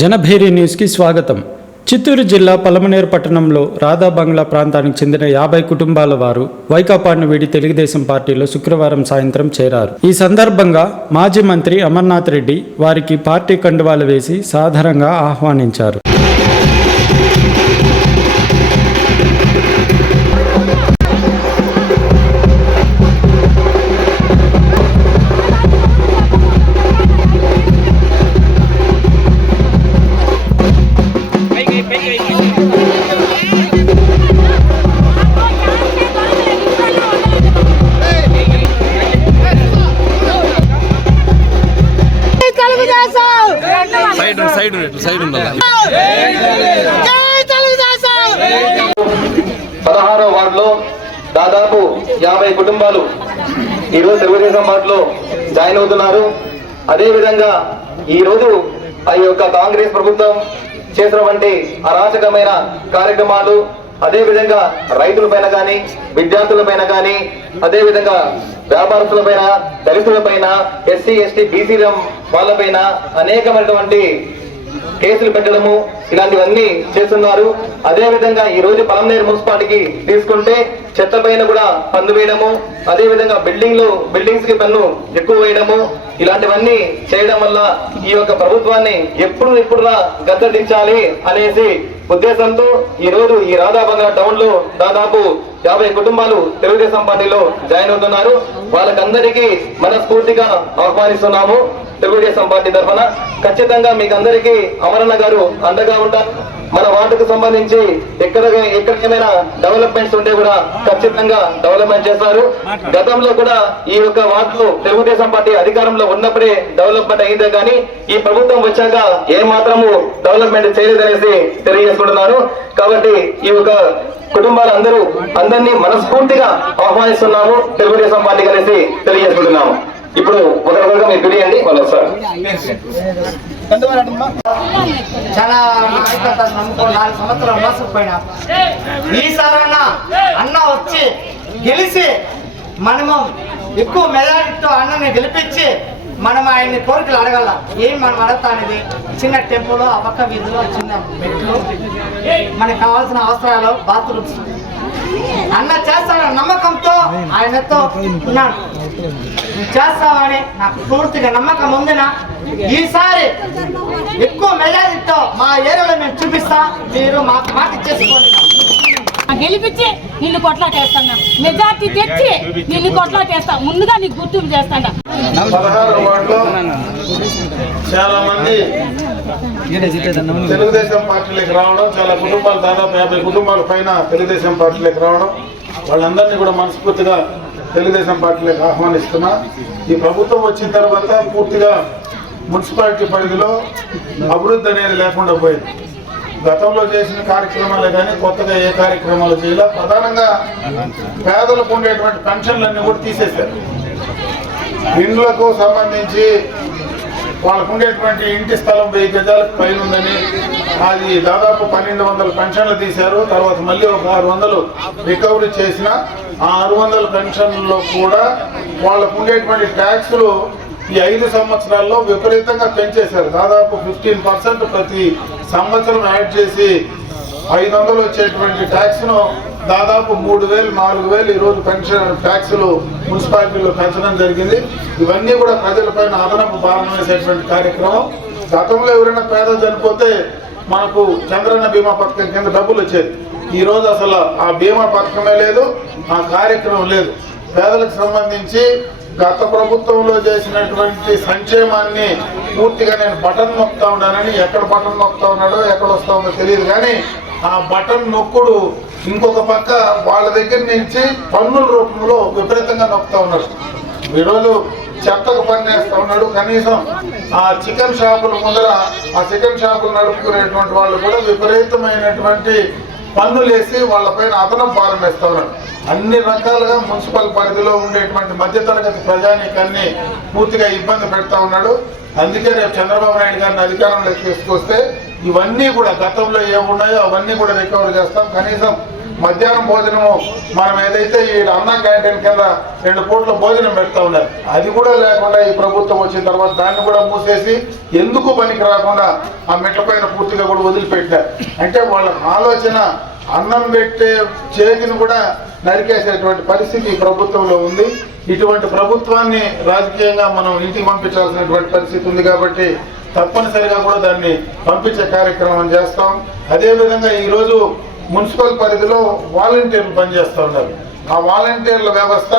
జనభేరి న్యూస్కి స్వాగతం. చిత్తూరు జిల్లా పలమనేరు పట్టణంలో రాధా బంగ్లా ప్రాంతానికి చెందిన యాభై కుటుంబాల వారు వైకాపాను వీడి తెలుగుదేశం పార్టీలో శుక్రవారం సాయంత్రం చేరారు. ఈ సందర్భంగా మాజీ మంత్రి అమర్నాథ్ రెడ్డి వారికి పార్టీ కండువాలు వేసి సాధారణంగా ఆహ్వానించారు. సైడ్ పదహారో వార్డులో దాదాపు యాభై కుటుంబాలు ఈరోజు తెలుగుదేశం పార్టీలో జాయిన్ అవుతున్నారు. అదే విధంగా ఈ రోజు ఆ యొక్క కాంగ్రెస్ ప్రభుత్వం చేసినటువంటి అరాచకమైన కార్యక్రమాలు అదే విధంగా రైతుల పైన కానీ విద్యార్థుల పైన కానీ అదే విధంగా వ్యాపారస్తుల పైన దళితుల పైన ఎస్సీ ఎస్టీ బీసీ వాళ్ళపైన అనేకమైనటువంటి కేసులు పెట్టడము ఇలాంటివన్నీ చేస్తున్నారు. అదే విధంగా ఈ రోజు పలంనేరు మున్సిపాలిటీకి తీసుకుంటే చెత్త పైన కూడా పన్ను వేయడము అదే విధంగా బిల్డింగ్లో బిల్డింగ్స్కి పన్ను ఎక్కువ వేయడము ఇలాంటివన్నీ చేయడం వల్ల ఈ యొక్క ప్రభుత్వాన్ని ఎప్పుడు ఎప్పుడురా గద్దించాలి అనేసి ఉద్దేశంతో ఈ రోజు ఈ రాధాబంగా టౌన్లో దాదాపు యాభై కుటుంబాలు తెలుగుదేశం పార్టీలో జాయిన్ అవుతున్నారు. వాళ్ళకందరికీ మనస్ఫూర్తిగా ఆహ్వానిస్తున్నాము. తెలుగుదేశం పార్టీ తరఫున ఖచ్చితంగా మీకు అందరికీ అమరన్న గారు అండగా ఉంటారు. మన వార్డుకు సంబంధించి ఎక్కడ ఎక్కడ ఏమైనా డెవలప్మెంట్స్ ఉంటే కూడా ఖచ్చితంగా డెవలప్మెంట్ చేస్తారు. గతంలో కూడా ఈ యొక్క వార్డు తెలుగుదేశం పార్టీ అధికారంలో ఉన్నప్పుడే డెవలప్మెంట్ అయిందే కానీ ఈ ప్రభుత్వం వచ్చాక ఏ మాత్రము డెవలప్మెంట్ చేయలేదనేసి తెలియజేసుకుంటున్నాను. కాబట్టి ఈ యొక్క కుటుంబాలందరూ అందరినీ మనస్ఫూర్తిగా ఆహ్వానిస్తున్నాము. తెలుగుదేశం పార్టీ కలిసి తెలియజేసుకుంటున్నాము. ఇప్పుడు ఒకరికొకరుగా మీరు తెలియండి వాళ్ళు వస్తారు చాలా నాయకత్వం నమ్ముకో నాలుగు సంవత్సరాలు మోసపోయినా. ఈసారన్నా అన్న వచ్చి గెలిచి మనము ఎక్కువ మెజారిటీతో అన్నని గెలిపించి మనం ఆయన్ని కోరికలు అడగల. ఏం మనం అడగతానిది? చిన్న టెంపుల్ ఆ పక్క వీధిలో చిన్న మెట్లు. మనకు కావాల్సిన అవసరాలు బాత్రూమ్స్. అన్న చేస్తాన నమ్మకంతో ఆయనతో ఉన్నాను. చేస్తావని నాకు పూర్తిగా నమ్మకం ఉందిన? ఈసారి ఎక్కువ మెజారిటీతో మా ఏరియాలో మేము చూపిస్తా. మీరు మాకు మాట ఇచ్చేసుకోండి. గెలిపించి నిన్ను కొట్లాటేస్తాను మెజార్టీ తెచ్చి నిన్ను కొట్లాటేస్తా ముందుగా నీకు గుర్తింపు చేస్తాను. చాలా మంది తెలుగుదేశం పార్టీలోకి రావడం చాలా కుటుంబాలు దాదాపు యాభై కుటుంబాల పైన తెలుగుదేశం పార్టీలోకి రావడం వాళ్ళందరినీ కూడా మనస్ఫూర్తిగా తెలుగుదేశం పార్టీలకు ఆహ్వానిస్తున్నా. ఈ ప్రభుత్వం వచ్చిన తర్వాత పూర్తిగా మున్సిపాలిటీ పరిధిలో అభివృద్ధి అనేది లేకుండా పోయింది. గతంలో చేసిన కార్యక్రమాలే కానీ కొత్తగా ఏ కార్యక్రమాలు చేయాల. ప్రధానంగా పేదలకు ఉండేటువంటి పెన్షన్లన్నీ కూడా తీసేశారు. ఇండ్లకు సంబంధించి వాళ్ళకు ఉండేటువంటి ఇంటి స్థలం వెయ్యి గజాలకు పైన ఉందని అది దాదాపు పన్నెండు వందల పెన్షన్లు తీశారు. తర్వాత మళ్ళీ ఒక ఆరు వందలు రికవరీ చేసిన ఆ ఆరు వందల పెన్షన్లో కూడా వాళ్ళకు ఉండేటువంటి ట్యాక్స్లు ఈ ఐదు సంవత్సరాల్లో విపరీతంగా పెంచేశారు. దాదాపు ఫిఫ్టీన్ పర్సెంట్ ప్రతి సంవత్సరం యాడ్ చేసి ఐదు వందలు వచ్చేటువంటి ట్యాక్స్ను దాదాపు మూడు వేలు నాలుగు వేలు ఈరోజు పెన్షన్ ట్యాక్సులు మున్సిపాలిటీలో పెంచడం జరిగింది. ఇవన్నీ కూడా ప్రజలపైన అదనపు భారం వేసేటువంటి కార్యక్రమం. గతంలో ఎవరైనా పేద చనిపోతే మనకు చంద్రన్న బీమా పథకం కింద డబ్బులు వచ్చేది. ఈరోజు అసలు ఆ బీమా పథకమే లేదు ఆ కార్యక్రమం లేదు. పేదలకు సంబంధించి గత ప్రభుత్వంలో చేసినటువంటి సంక్షేమాన్ని పూర్తిగా నేను బటన్ నొక్కుతా ఉన్నానని ఎక్కడ బటన్ నొక్కుతా ఉన్నాడో ఎక్కడ వస్తా ఉందో తెలియదు కానీ ఆ బటన్ నొక్కుడు ఇంకొక పక్క వాళ్ళ దగ్గర నుంచి పన్నుల రూపంలో విపరీతంగా నొక్కుతా ఉన్నారు ఈరోజు చెత్తకు పని ఉన్నాడు. కనీసం ఆ చికెన్ షాపుల ముందర ఆ చికెన్ షాపులు నడుపుకునేటువంటి వాళ్ళు కూడా విపరీతమైనటువంటి పన్నులేసి వాళ్ళపైన అదనం భారం వేస్తా ఉన్నాడు. అన్ని రకాలుగా మున్సిపల్ పరిధిలో ఉండేటువంటి మధ్యతరగతి ప్రజానీకాన్ని పూర్తిగా ఇబ్బంది పెడతా ఉన్నాడు. అందుకే రేపు చంద్రబాబు నాయుడు గారిని అధికారంలోకి తీసుకొస్తే ఇవన్నీ కూడా గతంలో ఏమున్నాయో అవన్నీ కూడా రికవర్ చేస్తాం. కనీసం మధ్యాహ్నం భోజనము మనం ఏదైతే ఈ అన్న క్యాంటీన్ కింద రెండు పూట్ల భోజనం పెడతా ఉన్నారు అది కూడా లేకుండా ఈ ప్రభుత్వం వచ్చిన తర్వాత దాన్ని కూడా మూసేసి ఎందుకు పనికి రాకుండా ఆ మెట్ల పైన పూర్తిగా కూడా వదిలిపెట్టారు అంటే వాళ్ళ ఆలోచన అన్నం పెట్టే చేతిని కూడా నరికేసేటువంటి పరిస్థితి ప్రభుత్వంలో ఉంది. ఇటువంటి ప్రభుత్వాన్ని రాజకీయంగా మనం ఇంటికి పంపించాల్సినటువంటి పరిస్థితి ఉంది కాబట్టి తప్పనిసరిగా కూడా దాన్ని పంపించే కార్యక్రమం చేస్తాం. అదేవిధంగా ఈరోజు మున్సిపల్ పరిధిలో వాలంటీర్లు పనిచేస్తూ ఉన్నారు. ఆ వాలంటీర్ల వ్యవస్థ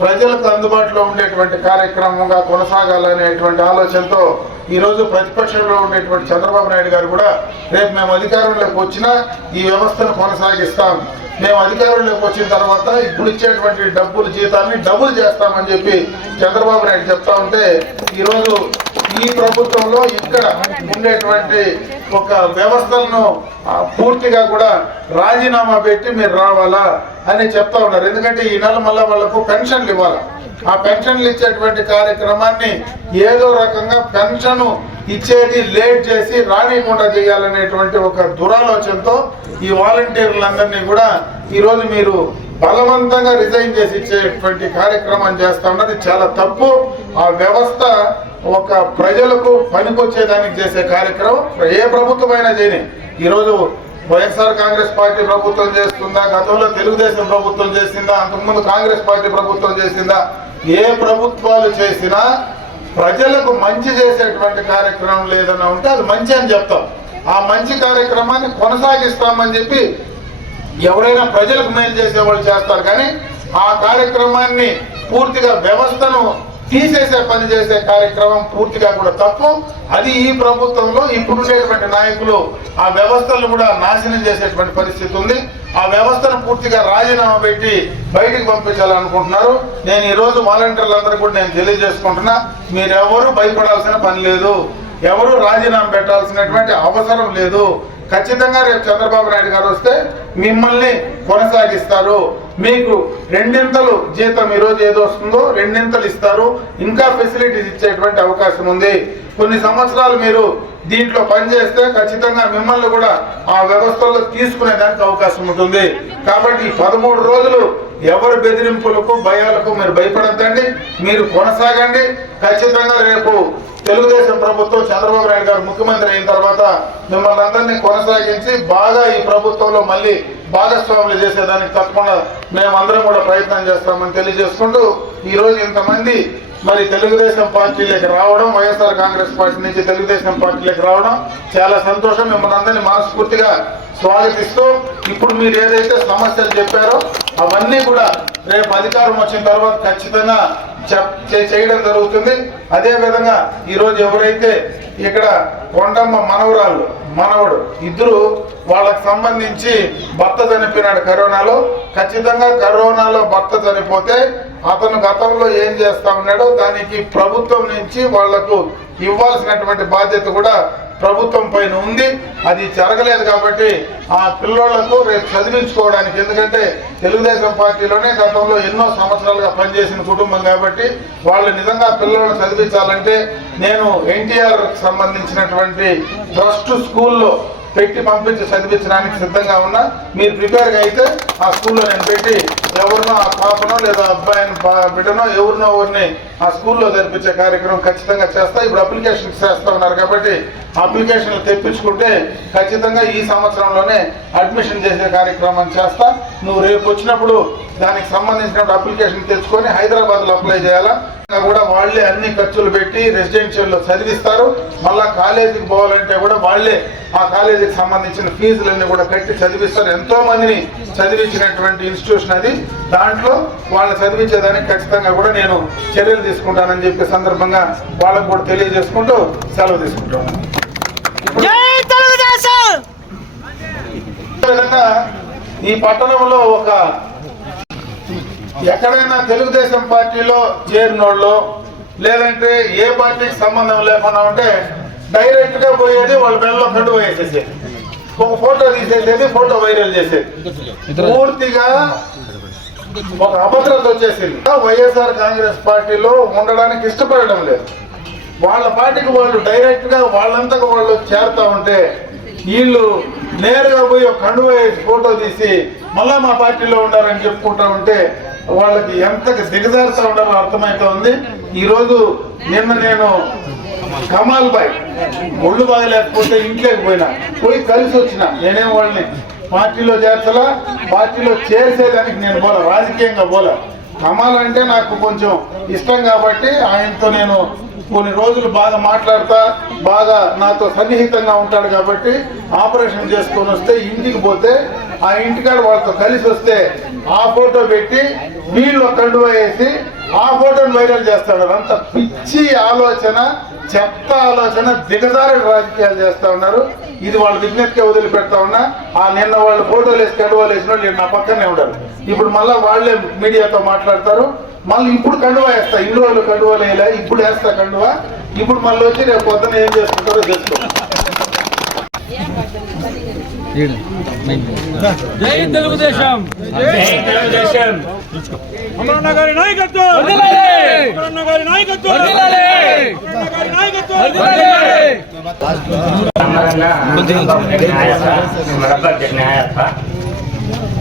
ప్రజలకు అందుబాటులో ఉండేటువంటి కార్యక్రమంగా కొనసాగాలనేటువంటి ఆలోచనతో ఈరోజు ప్రతిపక్షంలో ఉండేటువంటి చంద్రబాబు నాయుడు గారు కూడా రేపు మేము అధికారంలోకి వచ్చినా ఈ వ్యవస్థను కొనసాగిస్తాం. మేము అధికారంలోకి వచ్చిన తర్వాత ఇప్పుడు ఇచ్చేటువంటి డబ్బులు జీతాన్ని డబుల్ చేస్తామని చెప్పి చంద్రబాబు నాయుడు చెప్తా ఉంటే ఈరోజు ఈ ప్రభుత్వంలో ఇక్కడ ఉండేటువంటి ఒక వ్యవస్థలను పూర్తిగా కూడా రాజీనామా పెట్టి మీరు రావాలా అని చెప్తా ఉన్నారు. ఎందుకంటే ఈ నెల మళ్ళా వాళ్ళకు పెన్షన్లు ఇవ్వాలి. ఆ పెన్షన్లు ఇచ్చేటువంటి కార్యక్రమాన్ని ఏదో రకంగా పెన్షన్ ఇచ్చేది లేట్ చేసి రానియకుండా చేయాలనేటువంటి ఒక దురాలోచనతో ఈ వాలంటీర్లందరినీ కూడా ఈరోజు మీరు బలవంతంగా రిజైన్ చేసి ఇచ్చేటువంటి కార్యక్రమం చేస్తా ఉన్నది. చాలా తప్పు. ఆ వ్యవస్థ ఒక ప్రజలకు పనికొచ్చేదానికి చేసే కార్యక్రమం ఏ ప్రభుత్వమైనా చేయని. ఈరోజు వైఎస్ఆర్ కాంగ్రెస్ పార్టీ ప్రభుత్వం చేస్తుందా? గతంలో తెలుగుదేశం ప్రభుత్వం చేసిందా? అంతకుముందు కాంగ్రెస్ పార్టీ ప్రభుత్వం చేసిందా? ఏ ప్రభుత్వాలు చేసినా ప్రజలకు మంచి చేసేటువంటి కార్యక్రమం లేదన్నా ఉంటే అది మంచి అని చెప్తాం. ఆ మంచి కార్యక్రమాన్ని కొనసాగిస్తామని చెప్పి ఎవరైనా ప్రజలకు మేలు చేసే వాళ్ళు చేస్తారు. కానీ ఆ కార్యక్రమాన్ని పూర్తిగా వ్యవస్థను తీసేసే పని చేసే కార్యక్రమం పూర్తిగా కూడా తప్పు. అది ఈ ప్రభుత్వంలో ఇప్పుడు ఉండేటువంటి నాయకులు ఆ వ్యవస్థలను కూడా నాశనం చేసేటువంటి పరిస్థితి ఉంది. ఆ వ్యవస్థను పూర్తిగా రాజీనామా పెట్టి బయటికి పంపించాలనుకుంటున్నారు. నేను ఈ రోజు వాలంటీర్లందరూ కూడా నేను తెలియజేసుకుంటున్నా మీరెవరూ భయపడాల్సిన పని లేదు. ఎవరు రాజీనామా పెట్టాల్సినటువంటి అవసరం లేదు. ఖచ్చితంగా రేపు చంద్రబాబు నాయుడు గారు వస్తే మిమ్మల్ని కొనసాగిస్తారు. మీకు రెండింతలు జీతం ఈరోజు ఏదో వస్తుందో రెండింతలు ఇస్తారు. ఇంకా ఫెసిలిటీస్ ఇచ్చేటువంటి అవకాశం ఉంది. కొన్ని సంవత్సరాలు మీరు దీంట్లో పనిచేస్తే ఖచ్చితంగా మిమ్మల్ని కూడా ఆ వ్యవస్థలో తీసుకునేదానికి అవకాశం ఉంటుంది. కాబట్టి పదమూడు రోజులు ఎవరి బెదిరింపులకు భయాలకు మీరు భయపడద్దండి. మీరు కొనసాగండి. ఖచ్చితంగా రేపు తెలుగుదేశం ప్రభుత్వం చంద్రబాబు నాయుడు గారు ముఖ్యమంత్రి అయిన తర్వాత మిమ్మల్ని అందరినీ కొనసాగించి బాగా ఈ ప్రభుత్వంలో మళ్ళీ భాగస్వాములు చేసేదానికి తప్పకుండా మేమందరం కూడా ప్రయత్నం చేస్తామని తెలియజేసుకుంటూ ఈరోజు ఇంతమంది మరి తెలుగుదేశం పార్టీలోకి రావడం వైఎస్ఆర్ కాంగ్రెస్ పార్టీ నుంచి తెలుగుదేశం పార్టీలోకి రావడం చాలా సంతోషం. మిమ్మల్ని అందరినీ మనస్ఫూర్తిగా స్వాగతిస్తూ ఇప్పుడు మీరు ఏదైతే సమస్యలు చెప్పారో అవన్నీ కూడా రేపు అధికారం వచ్చిన తర్వాత ఖచ్చితంగా చెప్ చే- చేయడం జరుగుతుంది. అదేవిధంగా ఈరోజు ఎవరైతే ఇక్కడ కొండమ్మ మనవరాళ్ళు మనవడు ఇద్దరు వాళ్ళకి సంబంధించి భర్త చనిపోయినాడు కరోనాలో. ఖచ్చితంగా కరోనాలో భర్త చనిపోతే అతను గతంలో ఏం చేస్తా ఉన్నాడో దానికి ప్రభుత్వం నుంచి వాళ్ళకు ఇవ్వాల్సినటువంటి బాధ్యత కూడా ప్రభుత్వం పైన ఉంది. అది జరగలేదు కాబట్టి ఆ పిల్లోళ్ళకు రేపు చదివించుకోవడానికి ఎందుకంటే తెలుగుదేశం పార్టీలోనే గతంలో ఎన్నో సంవత్సరాలుగా పనిచేసిన కుటుంబం కాబట్టి వాళ్ళు నిజంగా పిల్లలను చదివించాలంటే నేను ఎన్టీఆర్ సంబంధించినటువంటి ట్రస్ట్ స్కూల్లో పెట్టి పంపించి చదివించడానికి సిద్ధంగా ఉన్నా మీరు ప్రిపేర్గా అయితే ఆ స్కూల్లో నేను పెట్టి ఎవరినో ఆ పాపనో లేదా అబ్బాయిని బిడ్డనో ఎవరినో ఎవరిని ఆ స్కూల్లో జరిపించే కార్యక్రమం ఖచ్చితంగా చేస్తా. ఇప్పుడు అప్లికేషన్ చేస్తా ఉన్నారు కాబట్టి అప్లికేషన్లు తెప్పించుకుంటే ఖచ్చితంగా ఈ సంవత్సరంలోనే అడ్మిషన్ చేసే కార్యక్రమం చేస్తా. నువ్వు రేపు వచ్చినప్పుడు దానికి సంబంధించిన అప్లికేషన్ తెచ్చుకొని హైదరాబాద్లో అప్లై చేయాలా? కూడా వాళ్ళే అన్ని ఖర్చులు పెట్టి రెసిడెన్షియల్లో చదివిస్తారు. మళ్ళా కాలేజీకి పోవాలంటే కూడా వాళ్ళే ఆ కాలేజీకి సంబంధించిన ఫీజులన్నీ కూడా కట్టి చదివిస్తారు. ఎంతో మందిని చదివించినటువంటి ఇన్స్టిట్యూషన్ అది. దాంట్లో వాళ్ళని చదివించేదానికి ఖచ్చితంగా కూడా నేను చర్యలు తీసుకుంటానని చెప్పే సందర్భంగా వాళ్ళకు కూడా తెలియజేసుకుంటూ సెలవు తీసుకుంటాను ఈ పట్టణంలో ఒక ఎక్కడైనా తెలుగుదేశం పార్టీలో చేరినోళ్ళు లేదంటే ఏ పార్టీకి సంబంధం లేకుండా ఉంటే డైరెక్ట్గా పోయేది వాళ్ళ మెడలో కండు వేసేసేది. ఒక ఫోటో తీసేసేది ఫోటో వైరల్ చేసేది. పూర్తిగా ఒక అభద్రత వచ్చేసింది. వైఎస్ఆర్ కాంగ్రెస్ పార్టీలో ఉండడానికి ఇష్టపడడం లేదు. వాళ్ళ పార్టీకి వాళ్ళు డైరెక్ట్గా వాళ్ళంతకు వాళ్ళు చేరుతా ఉంటే వీళ్ళు నేరుగా పోయి ఒక కండువ ఫోటో తీసి మళ్ళా మా పార్టీలో ఉండాలని చెప్పుకుంటా ఉంటే వాళ్ళకి ఎంత దిగజారుతా ఉండాలో అర్థమవుతోంది ఈరోజు నిన్న నేను కమాల్ బాయ్ ఒళ్ళు బాగలేకపోతే ఇంట్లోకి పోయినా. పోయి కలిసి వచ్చిన. నేనేం వాళ్ళని పార్టీలో చేర్చలా? పార్టీలో చేర్చేదానికి నేను పోలా. రాజకీయంగా పోలా. కమాల్ అంటే నాకు కొంచెం ఇష్టం కాబట్టి ఆయనతో నేను కొన్ని రోజులు బాగా మాట్లాడతా బాగా నాతో సన్నిహితంగా ఉంటాడు కాబట్టి ఆపరేషన్ చేసుకొని వస్తే ఇంటికి పోతే ఆ ఇంటికాడ వాళ్ళతో కలిసి వస్తే ఆ ఫోటో పెట్టి వీళ్ళు కండువ వేసి ఆ ఫోటోని వైరల్ చేస్తాడు. అంత పిచ్చి ఆలోచన చెత్త ఆలోచన దిగజారి రాజకీయాలు చేస్తా ఉన్నారు. ఇది వాళ్ళ విజ్ఞతకే వదిలిపెడతా ఉన్నా. ఆ నిన్న వాళ్ళు ఫోటోలు వేసి కండువాలు వేసిన వాళ్ళు నా పక్కనే ఉండరు. ఇప్పుడు మళ్ళీ వాళ్ళే మీడియాతో మాట్లాడతారు. మళ్ళీ ఇప్పుడు కండువా వేస్తా. ఇన్ని రోజులు కండువాలు వేయలే ఇప్పుడు వేస్తా కండువా. ఇప్పుడు మళ్ళీ వచ్చి రేపు పొద్దున ఏం చేసుకుంటారో చేసుకో జై తెలుగుదేశం. అమరన్న గారి నాయకత్వం. అమరన్న గారి నాయకత్వం. అమరన్న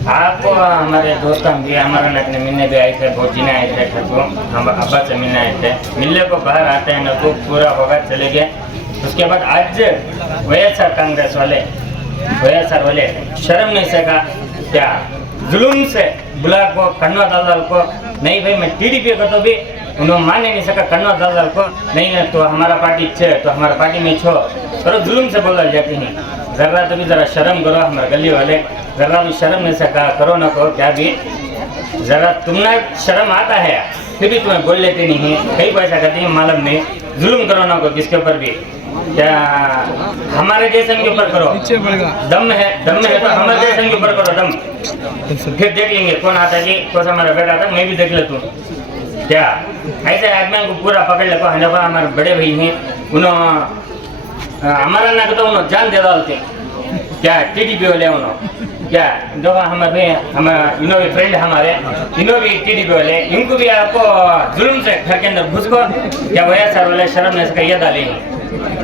آپ ہمارے دوستوں بھی ہمارا لگنے ملنے بھی آئے تھے بھوجینے آئے تھے گھر کو ہم ابا سے ملنے آئے تھے ملنے کو باہر آتے ہیں تو پورا ہوگا چلے گئے اس کے بعد آج ویس سر کانگریس والے ویس سر والے شرم نہیں سکا کیا ظلم سے بلا کو کنوا دلدل کو نہیں بھائی میں ٹی ڈی پی کو تو بھی انہوں مان نہیں سکا کنوا دلدل کو نہیں ہے تو ہمارا پارٹی چھ تو ہمارا پارٹی میں چھو اور ظلم سے بولا جاتی ہیں ذرا تو بھی ذرا شرم کرو ہمارے گلی والے ذرا بھی شرم میں سے کہا کرو نہ کرو کیا بھی ذرا تم نہ شرم آتا ہے پھر بھی تمہیں بول لیتے نہیں ہیں کئی پیسہ کرتے ہیں مالم میں ظلم کرو نہ کرو کس کے اوپر بھی کیا ہمارے جیسن کے اوپر کرو دم ہے دم ہے تو ہمارے جیسن کے اوپر کرو دم پھر دیکھ لیں گے کون آتا جی کون سا ہمارا بیٹا تھا میں بھی دیکھ لیتا ہوں کیا ایسے آدمی کو پورا پکڑ لیتا ہم ہمارے بڑے بھائی ہیں انہوں ہمارا نہ کرتا انہوں جان دے ڈالتے کیا ٹی ٹی پی والے انہوں کیا جو ہم ہم فرینڈ ہمارے انہوں بھی ٹی ڈی پی والے ان کو بھی آپ کو ظلم سے گھر کے اندر گھس کو کیا وہ والے شرم نے سکا یہ ڈالی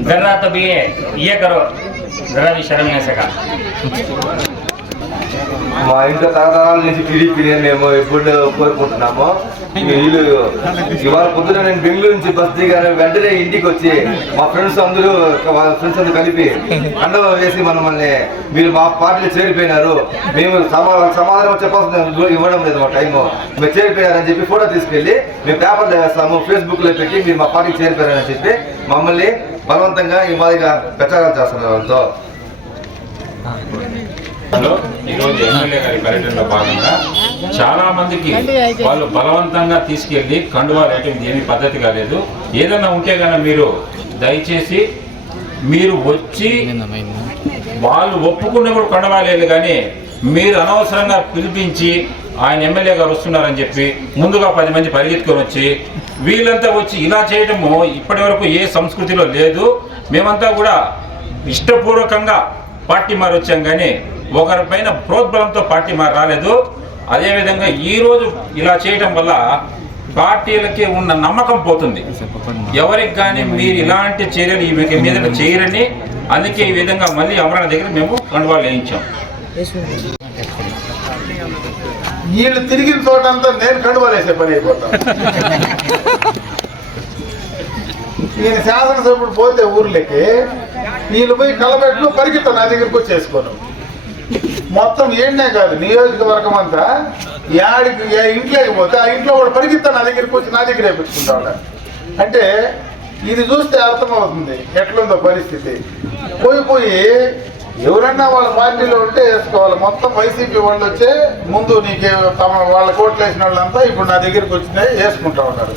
ذرا تو بھی یہ کرو ذرا بھی شرم نہیں سکا మా ఇంట్లో తరతరాల నుంచి టీడీపీని మేము ఎప్పుడు కోరుకుంటున్నాము వీళ్ళు ఇవాళ పొద్దున నేను బెంగళూరు నుంచి బస్ దిగాను వెంటనే ఇంటికి వచ్చి మా ఫ్రెండ్స్ అందరూ వాళ్ళ ఫ్రెండ్స్ అందరూ కలిపి కండవ వేసి మనల్ని మీరు మా పార్టీలో చేరిపోయినారు. మేము సమా సమాధానం చెప్పాల్సిన ఇవ్వడం లేదు మా టైము. మీరు చేరిపోయారని చెప్పి ఫోటో తీసుకెళ్ళి మేము పేపర్లో వేస్తాము ఫేస్బుక్లో పెట్టి మీరు మా పార్టీకి చేరిపోయారని చెప్పి మమ్మల్ని బలవంతంగా ఈ మాదిరిగా ప్రచారాలు చేస్తున్నారు వాళ్ళతో. ఈరోజు ఎమ్మెల్యే గారి పర్యటనలో భాగంగా చాలా మందికి వాళ్ళు బలవంతంగా తీసుకెళ్ళి కండువా వేయటం ఏమి పద్ధతి కాలేదు. ఏదైనా ఉంటే కనుక మీరు దయచేసి మీరు వచ్చి వాళ్ళు ఒప్పుకున్న కూడా కండువా లేదు కానీ మీరు అనవసరంగా పిలిపించి ఆయన ఎమ్మెల్యే గారు వస్తున్నారని చెప్పి ముందుగా పది మంది పరిగెత్తుకొని వచ్చి వీళ్ళంతా వచ్చి ఇలా చేయడము ఇప్పటి వరకు ఏ సంస్కృతిలో లేదు. మేమంతా కూడా ఇష్టపూర్వకంగా పార్టీ మారి వచ్చాం ఒకరి ఒకరిపైన ప్రోద్బలంతో పార్టీ మారి రాలేదు. అదేవిధంగా ఈరోజు ఇలా చేయటం వల్ల పార్టీలకి ఉన్న నమ్మకం పోతుంది. ఎవరికి కానీ మీరు ఇలాంటి చర్యలు ఈ మీద చేయరని అందుకే ఈ విధంగా మళ్ళీ అమరణ దగ్గర మేము కండువాలు వేయించాం. వీళ్ళు తిరిగిన చోటంతా నేను కండువాలేసే పని అయిపోతాను నేను శాసనసభ్యుడు పోతే ఊర్లకి వీళ్ళు పోయి కలబెట్లు పరిగెత్తాను నా దగ్గరకు వచ్చేసుకోను మొత్తం ఏంటే కాదు నియోజకవర్గం అంతా యాడికి ఏ ఇంట్లోకి పోతే ఆ ఇంట్లో కూడా పరిగెత్తాను నా దగ్గరికి వచ్చి నా దగ్గర వేపించుకుంటా అంటే ఇది చూస్తే అర్థమవుతుంది ఎట్లుందో పరిస్థితి. పోయి పోయి ఎవరన్నా వాళ్ళ పార్టీలో ఉంటే వేసుకోవాలి. మొత్తం వైసీపీ వాళ్ళు వచ్చే ముందు నీకు తమ వాళ్ళ కోట్లు వేసిన వాళ్ళంతా ఇప్పుడు నా దగ్గరికి వచ్చినాయి వేసుకుంటా ఉన్నారు.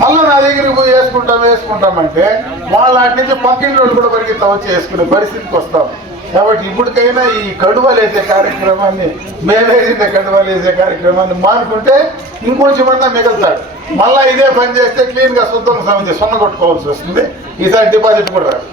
మళ్ళీ నా దగ్గరికి పోయి వేసుకుంటాం వేసుకుంటామంటే వాళ్ళ నుంచి పక్కింటి వాళ్ళు కూడా పరిగెత్తా వచ్చి వేసుకునే పరిస్థితికి వస్తాం. కాబట్టి ఇప్పటికైనా ఈ కడువలు వేసే కార్యక్రమాన్ని మేమేసిన కడువలు వేసే కార్యక్రమాన్ని మానుకుంటే ఇంకొంచెం అంతా మిగులుతాడు. మళ్ళీ ఇదే పని చేస్తే క్లీన్గా శుద్ధం సమితి సున్న కొట్టుకోవాల్సి వస్తుంది. ఈసారి డిపాజిట్ కూడా రాదు.